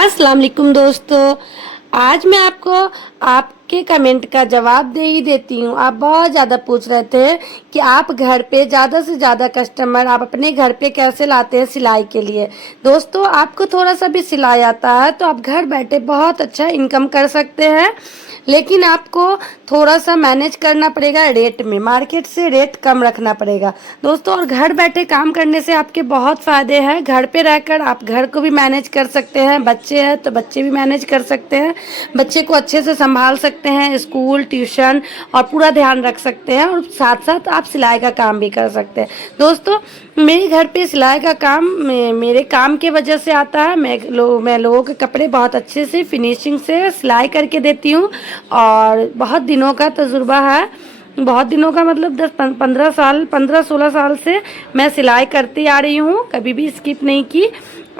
अस्सलाम वालेकुम दोस्तों। आज मैं आपको आपके कमेंट का जवाब दे ही देती हूँ। आप बहुत ज़्यादा पूछ रहे थे कि आप घर पे ज़्यादा से ज़्यादा कस्टमर आप अपने घर पे कैसे लाते हैं सिलाई के लिए। दोस्तों, आपको थोड़ा सा भी सिलाई आता है तो आप घर बैठे बहुत अच्छा इनकम कर सकते हैं, लेकिन आपको थोड़ा सा मैनेज करना पड़ेगा रेट में। मार्केट से रेट कम रखना पड़ेगा दोस्तों। और घर बैठे काम करने से आपके बहुत फ़ायदे हैं। घर पे रहकर आप घर को भी मैनेज कर सकते हैं, बच्चे हैं तो बच्चे भी मैनेज कर सकते हैं, बच्चे को अच्छे से संभाल सकते हैं, स्कूल ट्यूशन और पूरा ध्यान रख सकते हैं, और साथ साथ आप सिलाई का काम भी कर सकते हैं। दोस्तों, मेरे घर पे सिलाई का काम मेरे काम के वजह से आता है। मैं लोगों के कपड़े बहुत अच्छे से फिनिशिंग से सिलाई करके देती हूँ, और बहुत दिनों का तजुर्बा है। बहुत दिनों का मतलब 15-16 साल से मैं सिलाई करती आ रही हूँ, कभी भी स्किप नहीं की।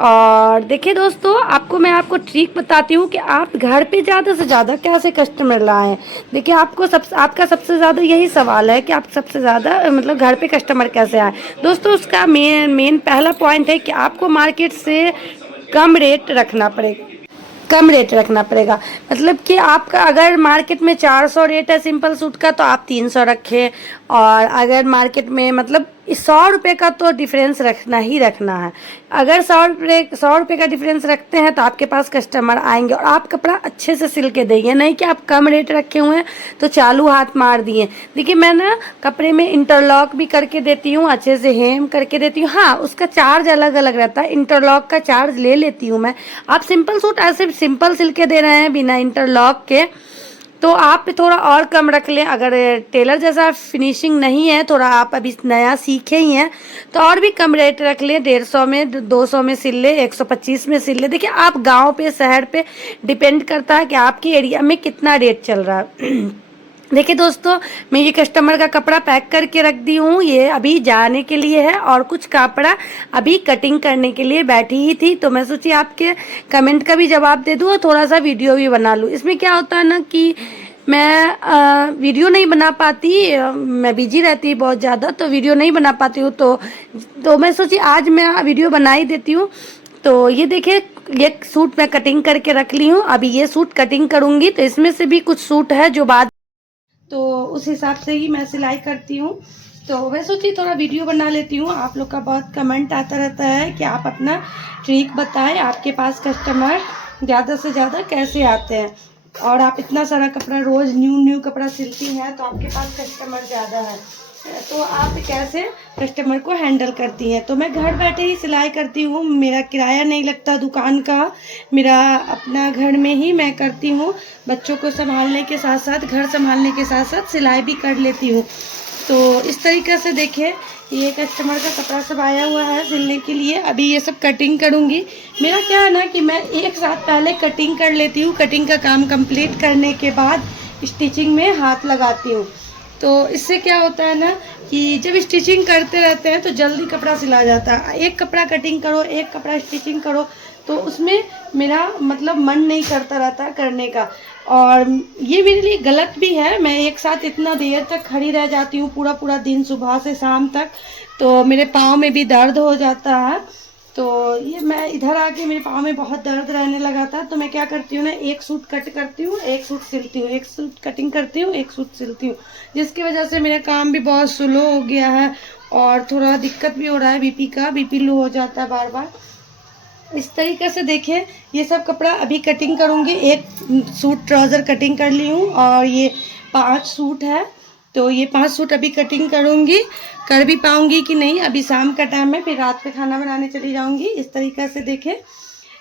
और देखिए दोस्तों, मैं आपको ट्रिक बताती हूँ कि आप घर पे ज़्यादा से ज़्यादा कैसे कस्टमर लाएं। देखिए, आपका सबसे ज़्यादा यही सवाल है कि आप सबसे ज़्यादा मतलब घर पे कस्टमर कैसे आए। दोस्तों, उसका मेन पहला पॉइंट है कि आपको मार्केट से कम रेट रखना पड़ेगा। कम रेट रखना पड़ेगा मतलब कि आपका अगर मार्केट में 400 रेट है सिंपल सूट का, तो आप 300 रखें। और अगर मार्केट में मतलब 100 रुपये का तो डिफरेंस रखना ही रखना है। अगर 100 रुपये का डिफरेंस रखते हैं तो आपके पास कस्टमर आएंगे और आप कपड़ा अच्छे से सिल के देंगे, नहीं कि आप कम रेट रखे हुए हैं तो चालू हाथ मार दिए। देखिए, मैं ना कपड़े में इंटरलॉक भी करके देती हूँ, अच्छे से हेम करके देती हूँ। हाँ, उसका चार्ज अलग अलग रहता है, इंटरलॉक का चार्ज ले लेती हूँ मैं। आप सिंपल सूट ऐसे सिंपल सिल के दे रहे हैं बिना इंटरलॉक के, तो आप थोड़ा और कम रख लें। अगर टेलर जैसा फिनिशिंग नहीं है, थोड़ा आप अभी नया सीखे ही हैं, तो और भी कम रेट रख लें। 150 में 200 में सिल ले, 125 में सिल ले। देखिए, आप गांव पे शहर पे डिपेंड करता है कि आपके एरिया में कितना रेट चल रहा है। देखिए दोस्तों, मैं ये कस्टमर का कपड़ा पैक करके रख दी हूँ, ये अभी जाने के लिए है, और कुछ कपड़ा अभी कटिंग करने के लिए बैठी ही थी, तो मैं सोची आपके कमेंट का भी जवाब दे दूँ और थोड़ा सा वीडियो भी बना लूँ। इसमें क्या होता है ना कि मैं वीडियो नहीं बना पाती, मैं बिजी रहती बहुत ज़्यादा, तो वीडियो नहीं बना पाती हूँ। तो मैं सोची आज मैं वीडियो बना ही देती हूँ। तो ये देखिए, ये सूट मैं कटिंग करके रख ली हूँ। अभी ये सूट कटिंग करूँगी, तो इसमें से भी कुछ सूट है जो बाद, तो उस हिसाब से ही मैं सिलाई करती हूँ। तो मैं सोची थोड़ा वीडियो बना लेती हूँ। आप लोग का बहुत कमेंट आता रहता है कि आप अपना ट्रिक बताएं, आपके पास कस्टमर ज़्यादा से ज़्यादा कैसे आते हैं, और आप इतना सारा कपड़ा रोज़ न्यू कपड़ा सिलती हैं, तो आपके पास कस्टमर ज़्यादा है, तो आप कैसे कस्टमर को हैंडल करती हैं। तो मैं घर बैठे ही सिलाई करती हूँ, मेरा किराया नहीं लगता दुकान का, मेरा अपना घर में ही मैं करती हूँ। बच्चों को संभालने के साथ साथ, घर संभालने के साथ साथ सिलाई भी कर लेती हूँ। तो इस तरीक़े से देखिए, ये कस्टमर का कपड़ा सब आया हुआ है सिलने के लिए। अभी ये सब कटिंग करूँगी। मेरा क्या है ना कि मैं एक साथ पहले कटिंग कर लेती हूँ, कटिंग का काम कंप्लीट करने के बाद स्टिचिंग में हाथ लगाती हूँ। तो इससे क्या होता है ना कि जब स्टिचिंग करते रहते हैं तो जल्दी कपड़ा सिला जाता है। एक कपड़ा कटिंग करो, एक कपड़ा स्टिचिंग करो, तो उसमें मेरा मतलब मन नहीं करता रहता करने का, और ये मेरे लिए गलत भी है। मैं एक साथ इतना देर तक खड़ी रह जाती हूँ, पूरा पूरा दिन सुबह से शाम तक, तो मेरे पाँव में भी दर्द हो जाता है। तो ये मैं इधर आके मेरे पाँव में बहुत दर्द रहने लगा था, तो मैं क्या करती हूँ ना, एक सूट कट करती हूँ, एक सूट सिलती हूँ, एक सूट कटिंग करती हूँ, एक सूट सिलती हूँ, जिसकी वजह से मेरा काम भी बहुत स्लो हो गया है, और थोड़ा दिक्कत भी हो रहा है। बीपी लो हो जाता है बार बार। इस तरीके से देखिए, ये सब कपड़ा अभी कटिंग करूँगी। एक सूट ट्राउज़र कटिंग कर ली हूँ, और ये 5 सूट है, तो ये 5 सूट अभी कटिंग करूँगी। कर भी पाऊँगी कि नहीं, अभी शाम का टाइम है, फिर रात पे खाना बनाने चली जाऊँगी। इस तरीक़े से देखिए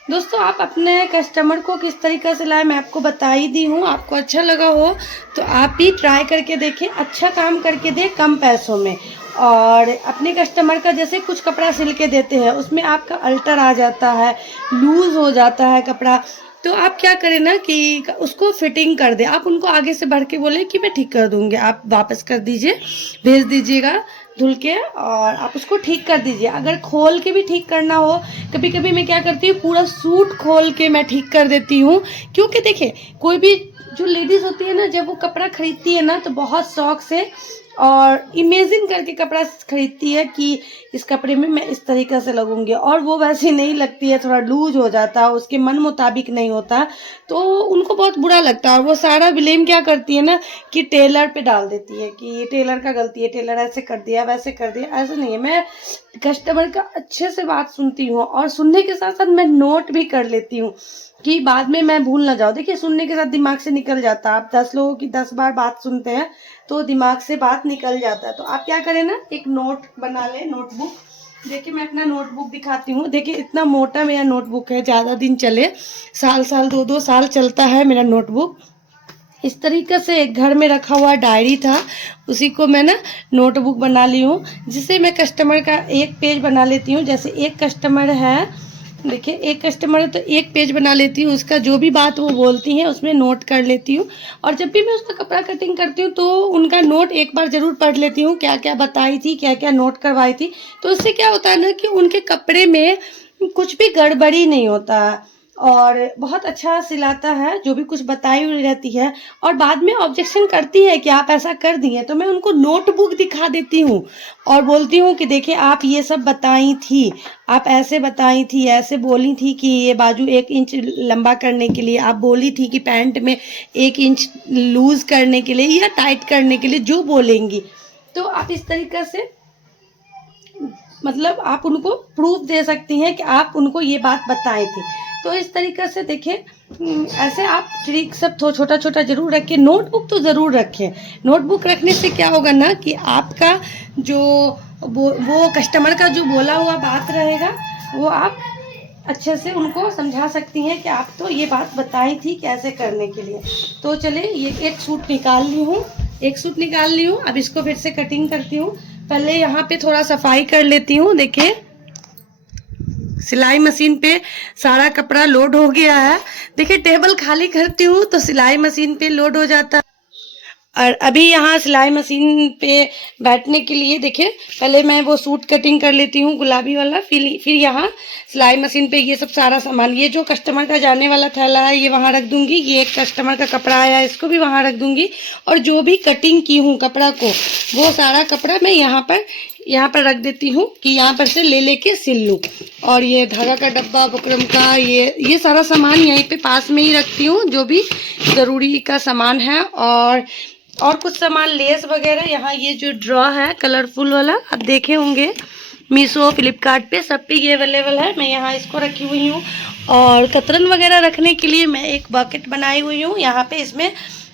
दोस्तों, आप अपने कस्टमर को किस तरीक़े से लाए मैं आपको बता ही दी हूँ। आपको अच्छा लगा हो तो आप भी ट्राई करके देखें, अच्छा काम करके दें कम पैसों में। और अपने कस्टमर का जैसे कुछ कपड़ा सिल के देते हैं, उसमें आपका अल्टर आ जाता है, लूज़ हो जाता है कपड़ा, तो आप क्या करें ना कि उसको फिटिंग कर दें। आप उनको आगे से बढ़ के बोले कि मैं ठीक कर दूँगी, आप वापस कर दीजिए, भेज दीजिएगा धुल के, और आप उसको ठीक कर दीजिए। अगर खोल के भी ठीक करना हो, कभी कभी मैं क्या करती हूँ, पूरा सूट खोल के मैं ठीक कर देती हूँ। क्योंकि देखिए, कोई भी जो लेडीज़ होती है ना, जब वो कपड़ा खरीदती है ना, तो बहुत शौक से और इमेजिन करके कपड़ा खरीदती है कि इस कपड़े में मैं इस तरीक़े से लगूंगी, और वो वैसी नहीं लगती है, थोड़ा लूज हो जाता है, उसके मन मुताबिक नहीं होता, तो उनको बहुत बुरा लगता है। और वो सारा ब्लेम क्या करती है ना कि टेलर पे डाल देती है कि ये टेलर का गलती है, टेलर ऐसे कर दिया वैसे कर दिया। ऐसा नहीं है, मैं कस्टमर का अच्छे से बात सुनती हूँ, और सुनने के साथ साथ मैं नोट भी कर लेती हूँ कि बाद में मैं भूल ना जाऊँ। देखिए, सुनने के साथ दिमाग से निकल जाता है। आप 10 लोगों की 10 बार बात सुनते हैं तो दिमाग से बात निकल जाता है। तो आप क्या करें ना, एक नोट बना लें, नोटबुक। देखिए, मैं अपना नोटबुक दिखाती हूँ। देखिए, इतना मोटा मेरा नोटबुक है, ज़्यादा दिन चले, साल 2-2 साल चलता है मेरा नोटबुक। इस तरीके से एक घर में रखा हुआ डायरी था, उसी को मैं ना नोटबुक बना ली हूँ, जिसे मैं कस्टमर का एक पेज बना लेती हूँ। जैसे एक कस्टमर है, देखिए एक कस्टमर है तो एक पेज बना लेती हूँ, उसका जो भी बात वो बोलती हैं उसमें नोट कर लेती हूँ। और जब भी मैं उसका कपड़ा कटिंग करती हूँ तो उनका नोट एक बार ज़रूर पढ़ लेती हूँ, क्या क्या बताई थी, क्या क्या नोट करवाई थी। तो उससे क्या होता है ना कि उनके कपड़े में कुछ भी गड़बड़ी नहीं होता, और बहुत अच्छा सिलाता है, जो भी कुछ बताई हुई रहती है। और बाद में ऑब्जेक्शन करती है कि आप ऐसा कर दिए, तो मैं उनको नोटबुक दिखा देती हूँ और बोलती हूँ कि देखिए, आप ये सब बताई थी, आप ऐसे बताई थी, ऐसे बोली थी कि ये बाजू 1 इंच लंबा करने के लिए, आप बोली थी कि पैंट में 1 इंच लूज करने के लिए या टाइट करने के लिए, जो बोलेंगी। तो आप इस तरीके से मतलब आप उनको प्रूफ दे सकती हैं कि आप उनको ये बात बताई थी। तो इस तरीके से देखिए, ऐसे आप ट्रिक सब तो छोटा छोटा ज़रूर रखें। नोटबुक तो ज़रूर रखें। नोटबुक रखने से क्या होगा ना कि आपका जो वो कस्टमर का जो बोला हुआ बात रहेगा, वो आप अच्छे से उनको समझा सकती हैं कि आप तो ये बात बताई थी कैसे करने के लिए। तो चलिए, ये एक सूट निकाल ली हूँ, एक सूट निकाल ली हूँ। अब इसको फिर से कटिंग करती हूँ। पहले यहाँ पे थोड़ा सफाई कर लेती हूँ। देखिए, सिलाई मशीन पे सारा कपड़ा लोड हो गया है। देखिए, टेबल खाली करती हूँ तो सिलाई मशीन पे लोड हो जाता है। और अभी यहाँ सिलाई मशीन पे बैठने के लिए देखिए, पहले मैं वो सूट कटिंग कर लेती हूँ गुलाबी वाला, फिर यहाँ सिलाई मशीन पे ये सब सारा सामान, ये जो कस्टमर का जाने वाला थैला है ये वहाँ रख दूंगी, ये एक कस्टमर का कपड़ा आया इसको भी वहाँ रख दूंगी, और जो भी कटिंग की हूँ कपड़ा को, वो सारा कपड़ा मैं यहाँ पर रख देती हूँ कि यहाँ पर से ले लेके सिल लूँ। और ये धागा का डब्बा, बुकरम का, ये सारा सामान यहीं पे पास में ही रखती हूँ, जो भी ज़रूरी का सामान है। और कुछ सामान, लेस वगैरह, यहाँ ये जो ड्रॉ है कलरफुल वाला, आप देखे होंगे मीशो, फ्लिपकार्ट पे, सब पे ये अवेलेबल है। मैं यहाँ इसको रखी हुई हूँ। और कतरन वगैरह रखने के लिए मैं एक बकेट बनाई हुई हूँ, यहाँ पे इसमें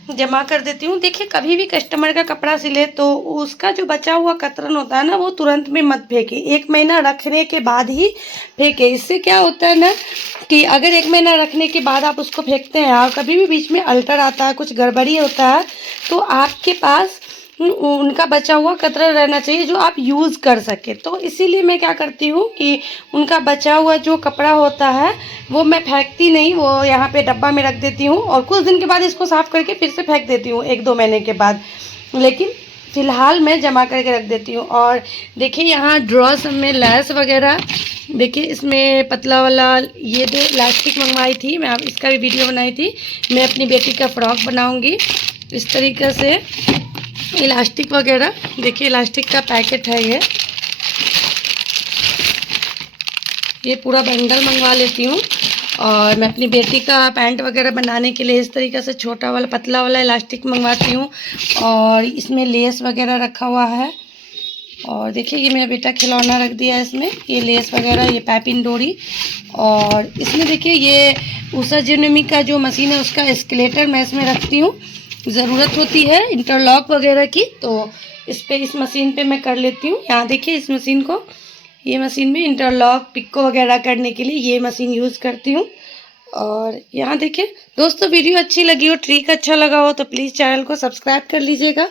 जमा कर देती हूँ। देखिए, कभी भी कस्टमर का कपड़ा सिले तो उसका जो बचा हुआ कतरन होता है ना, वो तुरंत में मत फेंके, 1 महीना रखने के बाद ही फेंके। इससे क्या होता है ना कि अगर 1 महीना रखने के बाद आप उसको फेंकते हैं और कभी भी बीच में अल्टर आता है, कुछ गड़बड़ी होता है, तो आपके पास उनका बचा हुआ कतरन रहना चाहिए जो आप यूज़ कर सके। तो इसीलिए मैं क्या करती हूँ कि उनका बचा हुआ जो कपड़ा होता है वो मैं फेंकती नहीं, वो यहाँ पे डब्बा में रख देती हूँ, और कुछ दिन के बाद इसको साफ़ करके फिर से फेंक देती हूँ 1-2 महीने के बाद, लेकिन फ़िलहाल मैं जमा करके रख देती हूँ। और देखिए, यहाँ ड्रॉ सब में लेस वगैरह, देखिए इसमें पतला वाला ये जो इलास्टिक मंगवाई थी मैं, इसका भी वीडियो बनाई थी। मैं अपनी बेटी का फ्रॉक बनाऊँगी इस तरीके से, इलास्टिक वगैरह। देखिए, इलास्टिक का पैकेट है ये पूरा बंडल मंगवा लेती हूँ। और मैं अपनी बेटी का पैंट वगैरह बनाने के लिए इस तरीके से छोटा वाला पतला वाला इलास्टिक मंगवाती हूँ, और इसमें लेस वगैरह रखा हुआ है। और देखिए, ये मेरा बेटा खिलौना रख दिया है इसमें, ये लेस वगैरह, ये पाइपिंग डोरी। और इसमें देखिए, ये उषा जियोनॉमी का जो मशीन है उसका एस्केलेटर मैं इसमें रखती हूँ। ज़रूरत होती है इंटरलॉक वगैरह की, तो इस मशीन पे मैं कर लेती हूँ। यहाँ देखिए, इस मशीन को, ये मशीन में इंटरलॉक पिको वगैरह करने के लिए ये मशीन यूज़ करती हूँ। और यहाँ देखिए दोस्तों, वीडियो अच्छी लगी हो, ट्रिक अच्छा लगा हो तो प्लीज़ चैनल को सब्सक्राइब कर लीजिएगा।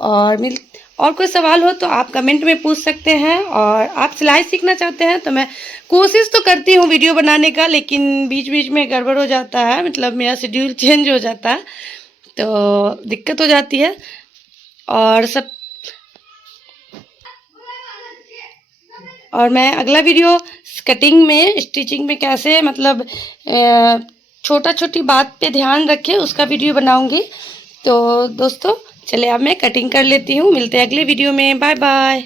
और कोई सवाल हो तो आप कमेंट में पूछ सकते हैं। और आप सिलाई सीखना चाहते हैं तो मैं कोशिश तो करती हूँ वीडियो बनाने का, लेकिन बीच बीच में गड़बड़ हो जाता है, मतलब मेरा शेड्यूल चेंज हो जाता है तो दिक्कत हो जाती है। और मैं अगला वीडियो कटिंग में, स्टिचिंग में कैसे मतलब छोटा छोटी बात पे ध्यान रखें उसका वीडियो बनाऊंगी। तो दोस्तों, चले अब मैं कटिंग कर लेती हूँ, मिलते हैं अगले वीडियो में, बाय बाय।